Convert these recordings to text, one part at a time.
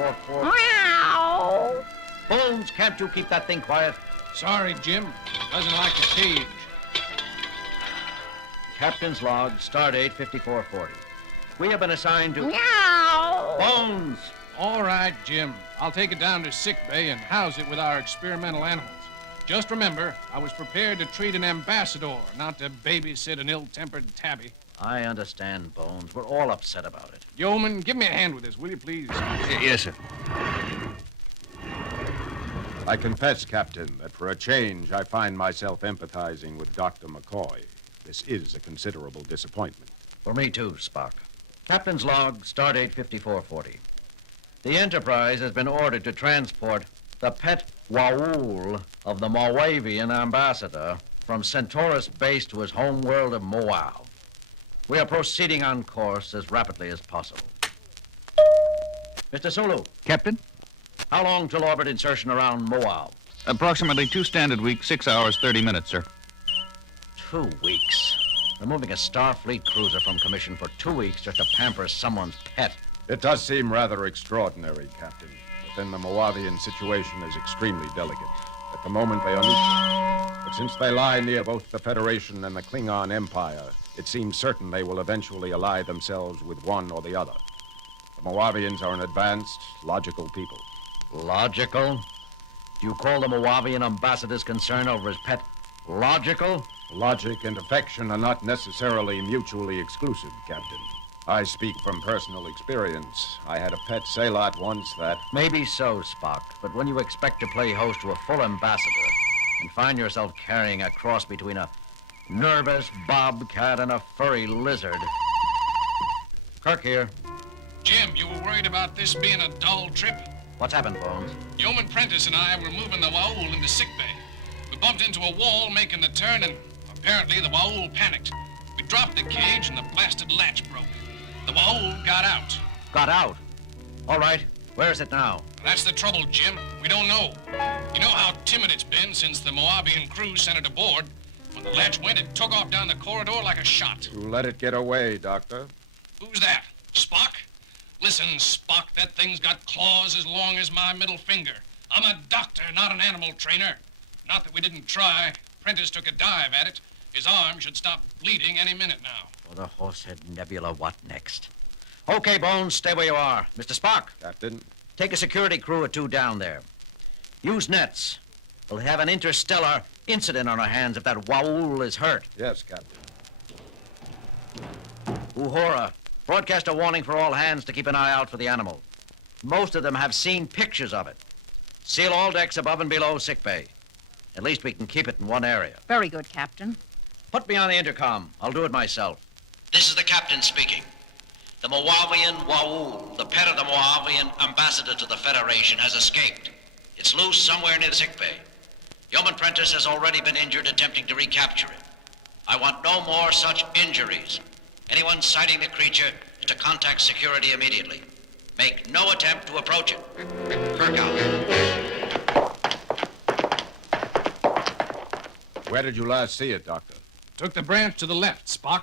5440. Meow. Bones, can't you keep that thing quiet? Sorry, Jim. Doesn't like a cage. Captain's log, stardate 5440. We have been assigned to... Meow. Bones! All right, Jim. I'll take it down to sick bay and house it with our experimental animals. Just remember, I was prepared to treat an ambassador, not to babysit an ill-tempered tabby. I understand, Bones. We're all upset about it. Yeoman, give me a hand with this, will you, please? Yes, sir. I confess, Captain, that for a change, I find myself empathizing with Dr. McCoy. This is a considerable disappointment. For me, too, Spock. Captain's log, stardate 5440. The Enterprise has been ordered to transport the pet Moauv of the Moavian ambassador from Centaurus base to his home world of Moauv. We are proceeding on course as rapidly as possible. Mr. Sulu, Captain? how long till orbit insertion around Moauv? Approximately 2 standard weeks, 6 hours, 30 minutes, sir. 2 weeks. Removing a Starfleet cruiser from commission for 2 weeks just to pamper someone's pet. It does seem rather extraordinary, Captain. But then the Moavian situation is extremely delicate. At the moment, they are neutral. But since they lie near both the Federation and the Klingon Empire, it seems certain they will eventually ally themselves with one or the other. The Moavians are an advanced, logical people. Logical? Do you call the Moavian ambassador's concern over his pet logical? Logic and affection are not necessarily mutually exclusive, Captain. I speak from personal experience. I had a pet sailot once that... Maybe so, Spock, but when you expect to play host to a full ambassador and find yourself carrying a cross between a nervous bobcat and a furry lizard... Kirk here. Jim, you were worried about this being a dull trip? What's happened, Bones? Yeoman Prentice and I were moving the Moauv into sick bay. We bumped into a wall making the turn, and apparently the Moauv panicked. We dropped the cage, and the blasted latch broke. The Moauv got out. Got out? All right. Where is it now? That's the trouble, Jim. We don't know. You know how timid it's been since the Moavian crew sent it aboard. When the latch went, it took off down the corridor like a shot. You let it get away, Doctor. Who's that? Spock? Listen, Spock, that thing's got claws as long as my middle finger. I'm a doctor, not an animal trainer. Not that we didn't try. Prentice took a dive at it. His arm should stop bleeding any minute now. For the Horsehead Nebula, what next? Okay, Bones, stay where you are. Mr. Spock. Captain? Take a security crew or 2 down there. Use nets. We'll have an interstellar incident on our hands if that Moauv is hurt. Yes, Captain. Uhura, broadcast a warning for all hands to keep an eye out for the animal. Most of them have seen pictures of it. Seal all decks above and below sickbay. At least we can keep it in one area. Very good, Captain. Put me on the intercom. I'll do it myself. This is the captain speaking. The Moavian Moauv, the pet of the Moavian ambassador to the Federation, has escaped. It's loose somewhere near the sickbay. Yeoman Prentice has already been injured attempting to recapture it. I want no more such injuries. Anyone sighting the creature is to contact security immediately. Make no attempt to approach it. Kirk out. Where did you last see it, Doctor? Took the branch to the left, Spock.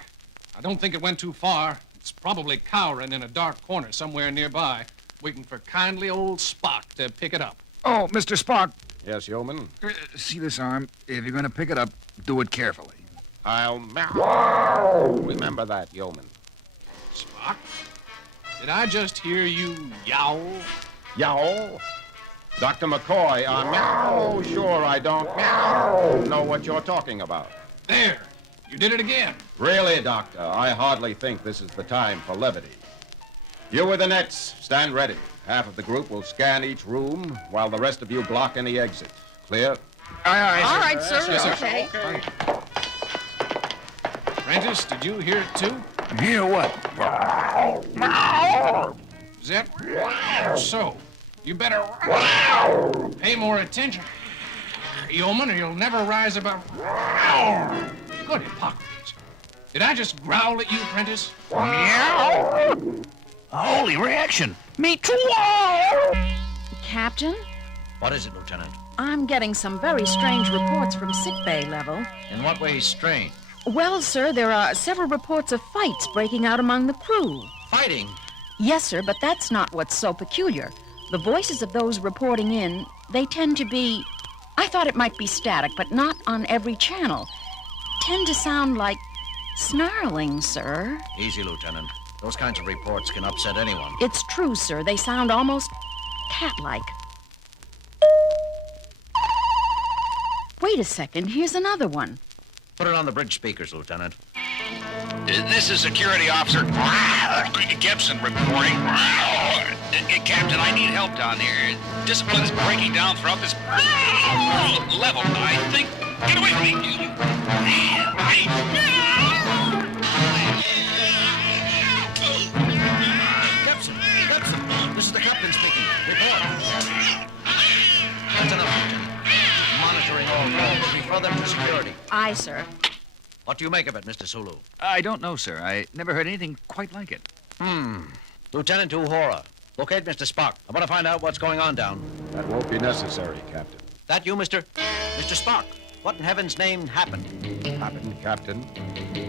I don't think it went too far. It's probably cowering in a dark corner somewhere nearby, waiting for kindly old Spock to pick it up. Oh, Mr. Spock. Yes, Yeoman? See this arm? If you're going to pick it up, do it carefully. I'll... Remember that, Yeoman. Spock? Did I just hear you yowl? Yowl? Dr. McCoy, meow. Sure, I don't know what you're talking about. There! You did it again. Really, Doctor, I hardly think this is the time for levity. You with the nets, stand ready. Half of the group will scan each room while the rest of you block any exit. Clear? Aye, All right, sir. Yes, sir. Okay. Prentice, did you hear it too? Hear what? Is that so? You better pay more attention, Yeoman, or you'll never rise above. Good Hippocrates. Did I just growl at you, Prentice? Holy reaction. Me too. Captain, What is it, Lieutenant? I'm getting some very strange reports from sickbay level. In what way strange? Well, sir, there are several reports of fights breaking out among the crew. Fighting? Yes, sir, but that's not what's so peculiar. The voices of those reporting in, they tend to be... I thought it might be static, but not on every channel. Tend to sound like snarling, sir. Easy, Lieutenant. Those kinds of reports can upset anyone. It's true, sir. They sound almost cat-like. Wait a second. Here's another one. Put it on the bridge speakers, Lieutenant. This is Security Officer Gibson reporting. Captain, I need help down here. Discipline is breaking down throughout this level. I think... Get away from me! Gibson, this is the captain speaking. Report. That's enough, Lieutenant. Monitoring all calls. Refer them to security. Aye, sir. What do you make of it, Mr. Sulu? I don't know, sir. I never heard anything quite like it. Lieutenant Uhura, locate Mr. Spock. I want to find out what's going on down. That won't be necessary, Captain. That you, Mr. Spock? What in heaven's name happened? Happened, Captain?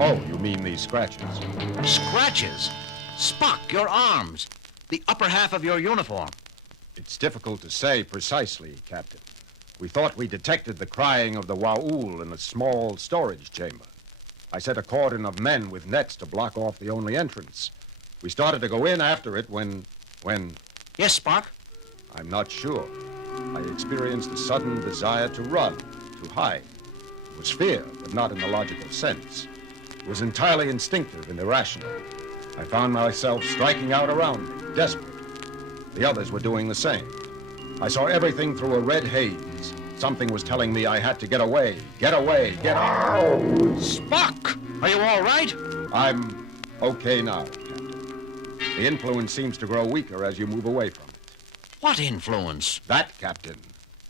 Oh, you mean these scratches? Scratches? Spock, your arms. The upper half of your uniform. It's difficult to say precisely, Captain. We thought we detected the crying of the Moauv in a small storage chamber. I set a cordon of men with nets to block off the only entrance. We started to go in after it when... Yes, Spock? I'm not sure. I experienced a sudden desire to run, to hide. It was fear, but not in the logical sense. It was entirely instinctive and irrational. I found myself striking out around me, desperate. The others were doing the same. I saw everything through a red haze. Something was telling me I had to get away, get away, get out. Spock! Are you all right? I'm okay now, Captain. The influence seems to grow weaker as you move away from it. What influence? That, Captain,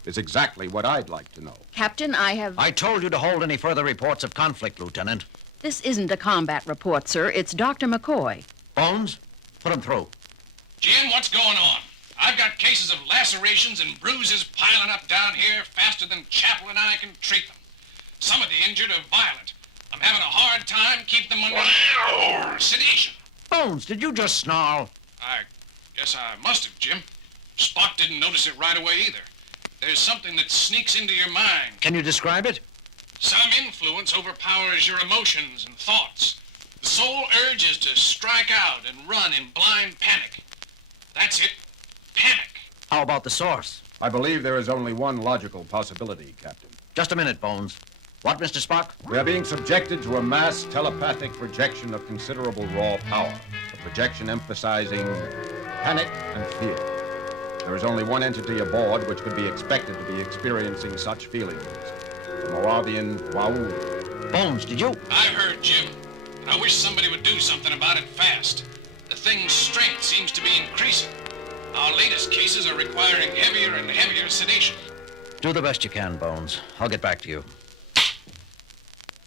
is exactly what I'd like to know. Captain, I told you to hold any further reports of conflict, Lieutenant. This isn't a combat report, sir. It's Dr. McCoy. Bones, put him through. Jim, what's going on? I've got cases of lacerations and bruises piling up down here faster than Chappell and I can treat them. Some of the injured are violent. I'm having a hard time keeping them under sedation. Bones, did you just snarl? I guess I must have, Jim. Spock didn't notice it right away either. There's something that sneaks into your mind. Can you describe it? Some influence overpowers your emotions and thoughts. The sole urge is to strike out and run in blind panic. That's it. Panic. How about the source? I believe there is only one logical possibility, Captain. Just a minute, Bones. What, Mr. Spock? We are being subjected to a mass telepathic projection of considerable raw power, a projection emphasizing panic and fear. There is only one entity aboard which could be expected to be experiencing such feelings, the Moavian Moauv. Bones, did you? I heard, Jim. And I wish somebody would do something about it fast. The thing's strength seems to be increasing. Our latest cases are requiring heavier and heavier sedation. Do the best you can, Bones. I'll get back to you.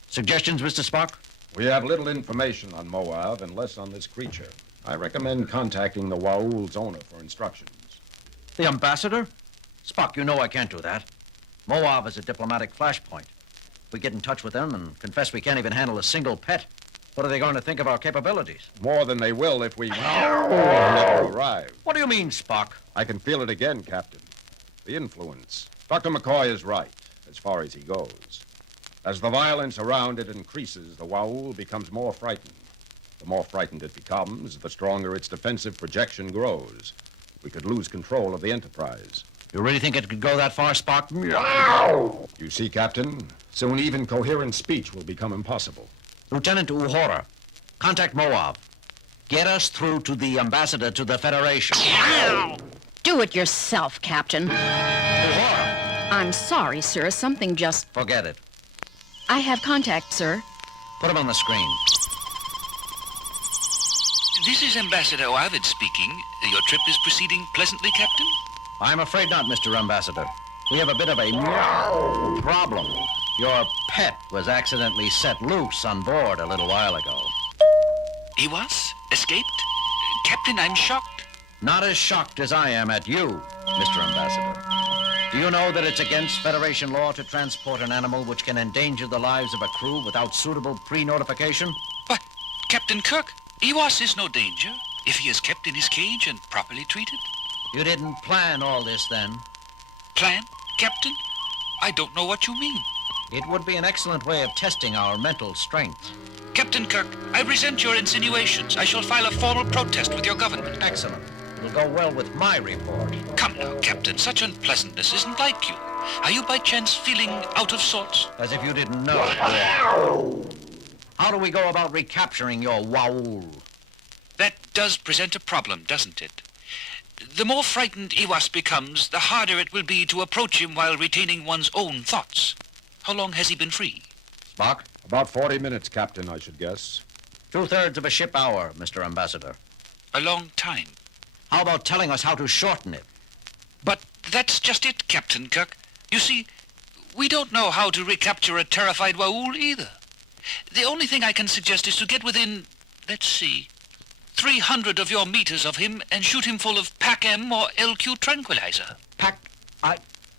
Suggestions, Mr. Spock? We have little information on Moauv and less on this creature. I recommend contacting the Waul's owner for instructions. The ambassador? Spock, you know I can't do that. Moauv is a diplomatic flashpoint. If we get in touch with them and confess we can't even handle a single pet, what are they going to think of our capabilities? More than they will if we never arrive. What do you mean, Spock? I can feel it again, Captain. The influence. Dr. McCoy is right, as far as he goes. As the violence around it increases, the Moauv becomes more frightened. The more frightened it becomes, the stronger its defensive projection grows. We could lose control of the Enterprise. You really think it could go that far, Spock? You see, Captain, soon even coherent speech will become impossible. Lieutenant Uhura, contact Moauv. Get us through to the ambassador to the Federation. Do it yourself, Captain. Uhura, I'm sorry, sir. Something just... forget it. I have contact, sir. Put him on the screen. This is Ambassador Ovid speaking. Your trip is proceeding pleasantly, Captain? I'm afraid not, Mr. Ambassador. We have a bit of a problem. Your pet was accidentally set loose on board a little while ago. He was? Escaped? Captain, I'm shocked. Not as shocked as I am at you, Mr. Ambassador. Do you know that it's against Federation law to transport an animal which can endanger the lives of a crew without suitable pre-notification? But, Captain Kirk, Ewas is no danger if he is kept in his cage and properly treated. You didn't plan all this then? Plan, Captain? I don't know what you mean. It would be an excellent way of testing our mental strength. Captain Kirk, I resent your insinuations. I shall file a formal protest with your government. Excellent. It'll go well with my report. Come now, Captain. Such unpleasantness isn't like you. Are you by chance feeling out of sorts? As if you didn't know. How do we go about recapturing your Moauv? That does present a problem, doesn't it? The more frightened Iwas becomes, the harder it will be to approach him while retaining one's own thoughts. How long has he been free? Spock? About 40 minutes, Captain, I should guess. 2/3 of a ship hour, Mr. Ambassador. A long time. How about telling us how to shorten it? But that's just it, Captain Kirk. You see, we don't know how to recapture a terrified Moauv either. The only thing I can suggest is to get within, let's see, 300 of your meters of him and shoot him full of PAC-M or LQ tranquilizer.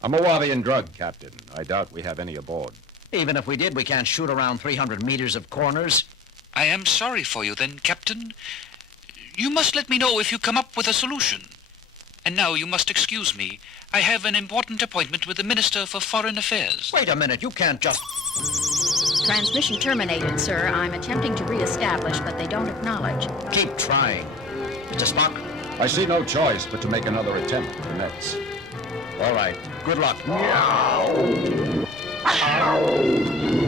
A Moavian drug, Captain. I doubt we have any aboard. Even if we did, we can't shoot around 300 meters of corners. I am sorry for you then, Captain. You must let me know if you come up with a solution. And now you must excuse me. I have an important appointment with the Minister for Foreign Affairs. Wait a minute, you can't just... Transmission terminated, sir. I'm attempting to reestablish, but they don't acknowledge. Keep trying. Mr. Spock? I see no choice but to make another attempt at the Mets. All right. Good luck. Who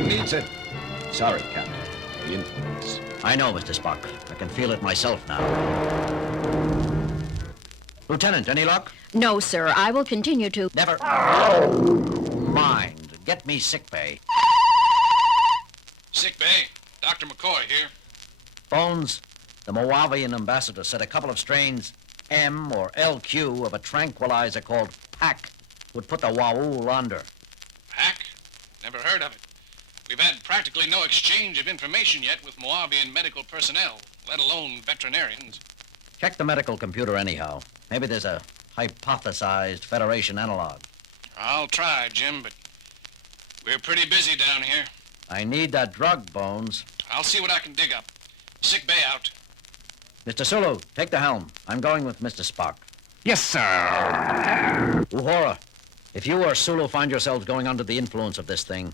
needs it? Sorry, Captain. The influence. I know, Mr. Spock. I can feel it myself now. Lieutenant, any luck? No, sir. I will continue to... Never mind. Get me sickbay. Sick bay. Dr. McCoy here. Bones, the Moavian ambassador said a couple of strains M or LQ of a tranquilizer called PAC would put the Moauv under. Hack? Never heard of it. We've had practically no exchange of information yet with Moavian medical personnel, let alone veterinarians. Check the medical computer anyhow. Maybe there's a hypothesized Federation analog. I'll try, Jim, but we're pretty busy down here. I need that drug, Bones. I'll see what I can dig up. Sick bay out. Mr. Sulu, take the helm. I'm going with Mr. Spock. Yes, sir. Uhura, if you or Sulu find yourselves going under the influence of this thing,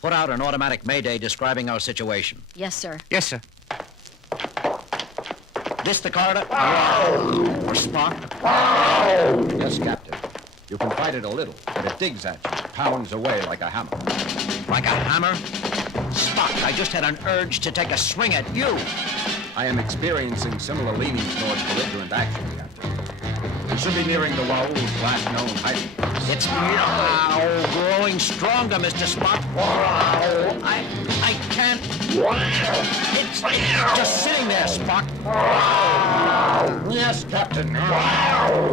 put out an automatic mayday describing our situation. Yes, sir. Yes, sir. This the corridor? For Spock? Yes, Captain. You can fight it a little, but it digs at you, pounds away like a hammer. Like a hammer? Spock, I just had an urge to take a swing at you. I am experiencing similar leanings towards belligerent action, Captain. We should be nearing the Moauv's last known hiding place. It's now growing stronger, Mr. Spock. I can't... It's just sitting there, Spock. Yes, Captain.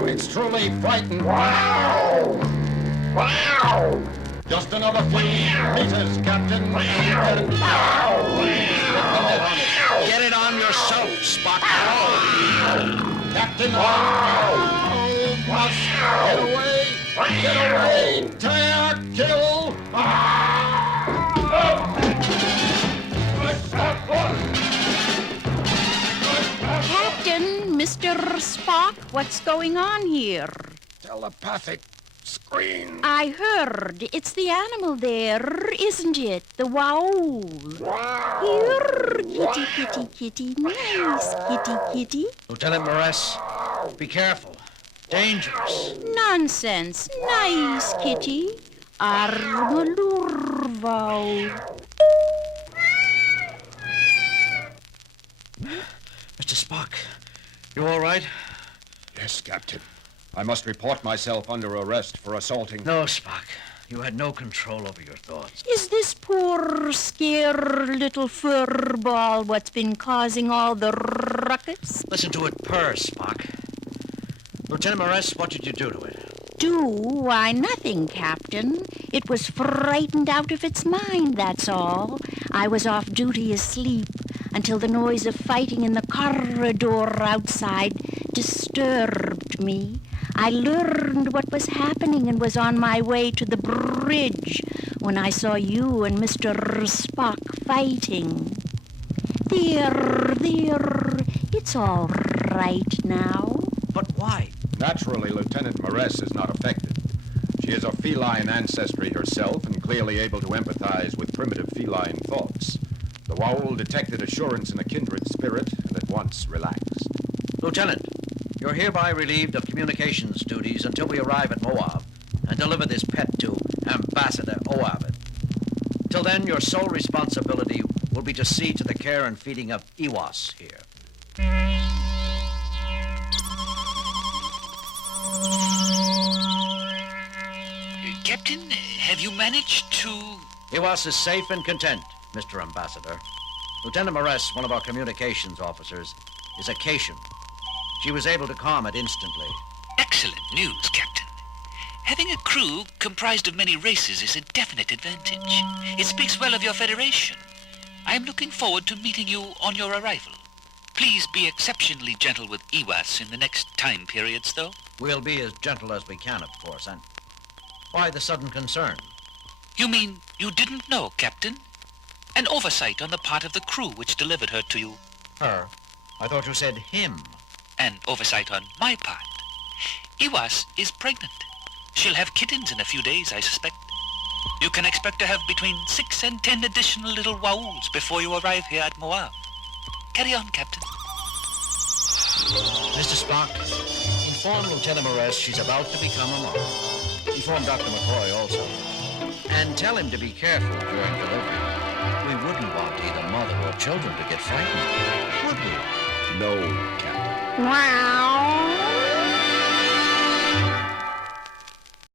It's truly frightened. Just another few meters, Captain. Get it on yourself, Spock. Captain, must get away! Get away! Tear, kill! Captain, Mr. Spock, what's going on here? Telepathic screen. I heard. It's the animal there, isn't it? The Moauv. Here, kitty, kitty, kitty. Nice, kitty, kitty. Lieutenant Morris, be careful. Dangerous. Nonsense. Nice, kitty. Armalurvau. Mr. Spock, you all right? Yes, Captain. I must report myself under arrest for assaulting... No, Spock. You had no control over your thoughts. Is this poor, scared little furball what's been causing all the ruckus? Listen to it purr, Spock. Lieutenant Morris, what did you do to it? Do? Why, nothing, Captain. It was frightened out of its mind, that's all. I was off duty asleep until the noise of fighting in the corridor outside disturbed me. I learned what was happening and was on my way to the bridge when I saw you and Mr. Spock fighting. There, it's all right now. But why? Naturally, Lieutenant Maress is not affected. She is of feline ancestry herself and clearly able to empathize with primitive feline thoughts. The Waul detected assurance in a kindred spirit and at once relaxed. Lieutenant, you're hereby relieved of communications duties until we arrive at Moauv and deliver this pet to Ambassador Moauv. Till then, your sole responsibility will be to see to the care and feeding of Iwas here. Captain, have you managed to... Iwas is safe and content, Mr. Ambassador. Lieutenant Maress, one of our communications officers, is a Cation. She was able to calm it instantly. Excellent news, Captain. Having a crew comprised of many races is a definite advantage. It speaks well of your Federation. I am looking forward to meeting you on your arrival. Please be exceptionally gentle with Iwas in the next time periods, though. We'll be as gentle as we can, of course, and why the sudden concern? You mean you didn't know, Captain? An oversight on the part of the crew which delivered her to you. Her? I thought you said him. An oversight on my part. Iwas is pregnant. She'll have kittens in a few days, I suspect. You can expect to have between 6 and 10 additional little Waouls before you arrive here at Moauv. Carry on, Captain. Mr. Spock, inform Lieutenant Maress she's about to become a mother. Inform Dr. McCoy also. And tell him to be careful during delivery. We wouldn't want either mother or children to get frightened, would we? No, Captain. Wow.